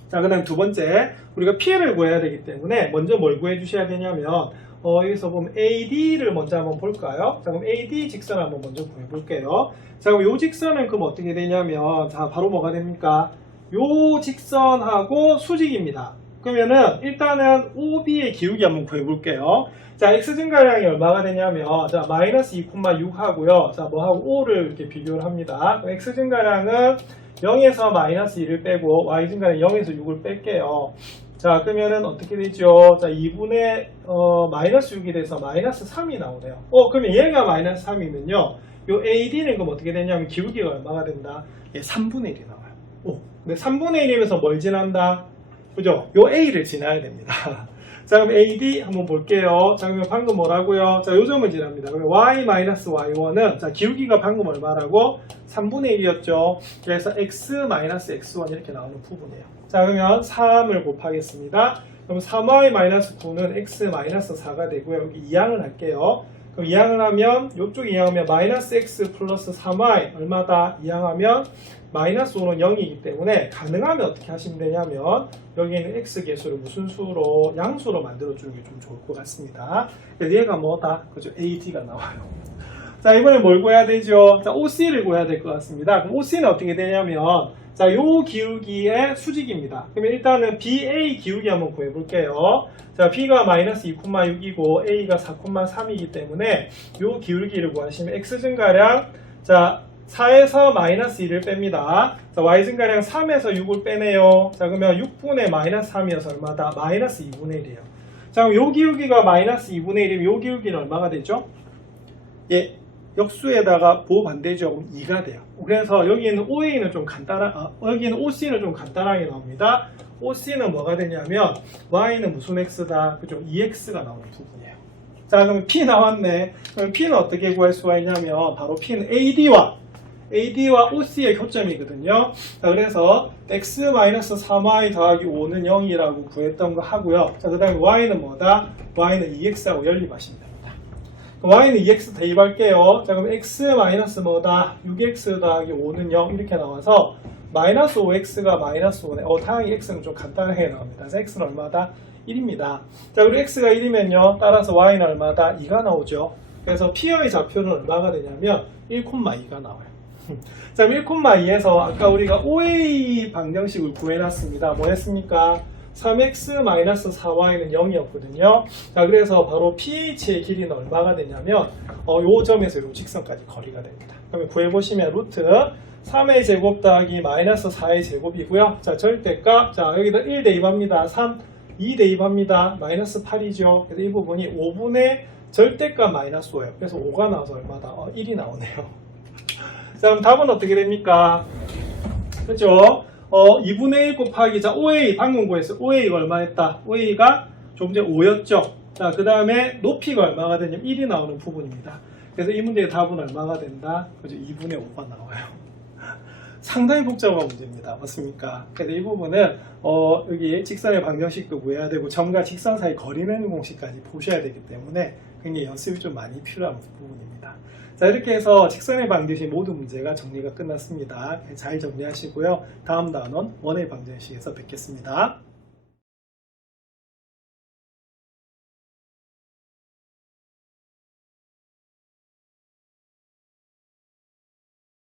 자, 그 다음 두 번째, 우리가 P를 구해야 되기 때문에 먼저 뭘 구해 주셔야 되냐면 여기서 보면 AD를 먼저 한번 볼까요? 자, 그럼 AD 직선 한번 먼저 구해 볼게요. 자, 그럼 요 직선은 그럼 어떻게 되냐면, 자, 바로 뭐가 됩니까? 요 직선하고 수직입니다. 그러면은 일단은 OB의 기울기 한번 구해 볼게요. 자, x 증가량이 얼마가 되냐면, 자, 마이너스 2,6 하고요. 자, 뭐 하고 5를 이렇게 비교를 합니다. x 증가량은 0에서 마이너스 2를 빼고 y 증가량 0에서 6을 뺄게요. 자, 그러면은 어떻게 되죠? 자, 2분의 마이너스 6이 돼서 마이너스 3이 나오네요. 그러면 얘가 마이너스 3이면요. 요 AD는 그럼 어떻게 되냐면 기울기가 얼마가 된다? 예, 3분의 1이 나와요. 근데 3분의 1이면서 뭘 지난다? 그죠? 요 A를 지나야 됩니다. 자, 그럼 AD 한번 볼게요. 자, 그러면 방금 뭐라고요? 자, 요 점을 지납니다. 그러면 Y-Y1은, 자, 기울기가 방금 얼마라고? 3분의 1이었죠. 그래서 X-X1 이렇게 나오는 부분이에요. 자, 그러면 3을 곱하겠습니다. 그럼 3Y-9는 X-4가 되고요. 여기 이항을 할게요. 그럼 이항을 하면, 요쪽 이항하면 마이너스 X 플러스 3Y 얼마다? 이항하면 마이너스 5는 0이기 때문에 가능하면 어떻게 하시면 되냐면 여기 있는 x 계수를 무슨 수로? 양수로 만들어주는 게 좀 좋을 것 같습니다. 그래서 얘가 뭐다? 그죠? AD가 나와요. 자, 이번에 뭘 구해야 되죠? 자, OC를 구해야 될 것 같습니다. 그럼 OC는 어떻게 되냐면, 자, 요 기울기의 수직입니다. 그러면 일단은 BA 기울기 한번 구해볼게요. 자, B가 마이너스 2,6이고 A가 4,3이기 때문에 요 기울기를 구하시면 x 증가량, 자, 4에서 마이너스 2를 뺍니다. 자, y 증가량 3에서 6을 빼네요. 자, 그러면 6분의 마이너스 3이어서 얼마다? 마이너스 2분의 1이에요. 자, 그럼 요 기울기가 마이너스 2분의 1이면 요 기울기는 얼마가 되죠? 예, 역수에다가 보반대죠. 그럼 2가 돼요. 그래서 여기는 OA는 좀 여기는 OC는 좀 간단하게 나옵니다. OC는 뭐가 되냐면 Y는 무슨 X다? 그죠? 2X가 나오는 부분이에요. 자, 그럼 P 나왔네. 그럼 P는 어떻게 구할 수가 있냐면 바로 P는 AD와 OC의 교점이거든요. 자, 그래서 X-3Y 더하기 5는 0이라고 구했던 거 하고요. 자, 그 다음에 Y는 뭐다? Y는 2X하고 연립하시면 됩니다. Y는 2X 대입할게요. 자, 그럼 X 마이너스 뭐다? 6X 더하기 5는 0 이렇게 나와서 마이너스 5X가 마이너스 5네. 다행히 X는 좀 간단하게 나옵니다. 그래서 X는 얼마다? 1입니다. 자, 그리고 X가 1이면요. 따라서 Y는 얼마다? 2가 나오죠. 그래서 P의 좌표는 얼마가 되냐면 1,2가 나와요. 자, 1,2에서 아까 우리가 OA 방정식을 구해놨습니다. 뭐 했습니까? 3x-4y는 0이었거든요. 자, 그래서 바로 PH의 길이는 얼마가 되냐면 요 점에서 요 직선까지 거리가 됩니다. 그러면 구해보시면 루트 3의 제곱 더하기 마이너스 4의 제곱이고요. 자, 절대값, 자, 여기다 1 대입합니다. 3, 2 대입합니다. 마이너스 8이죠. 그래서 이 부분이 5분의 절대값 마이너스 5예요. 그래서 5가 나와서 얼마다? 1이 나오네요. 자, 그럼 답은 어떻게 됩니까? 그죠? 2분의 1 곱하기, 자, OA, 방금 구했어요. OA가 얼마였다? OA가 조금 전에 5였죠? 자, 그 다음에 높이가 얼마가 되냐면 1이 나오는 부분입니다. 그래서 이 문제의 답은 얼마가 된다? 그죠? 2분의 5가 나와요. 상당히 복잡한 문제입니다. 맞습니까? 그래서 이 부분은, 여기 직선의 방정식도 구해야 되고, 점과 직선 사이 거리는 공식까지 보셔야 되기 때문에 굉장히 연습이 좀 많이 필요한 부분입니다. 자, 이렇게 해서 직선의 방정식 모든 문제가 정리가 끝났습니다. 잘 정리하시고요. 다음 단원 원의 방정식에서 뵙겠습니다.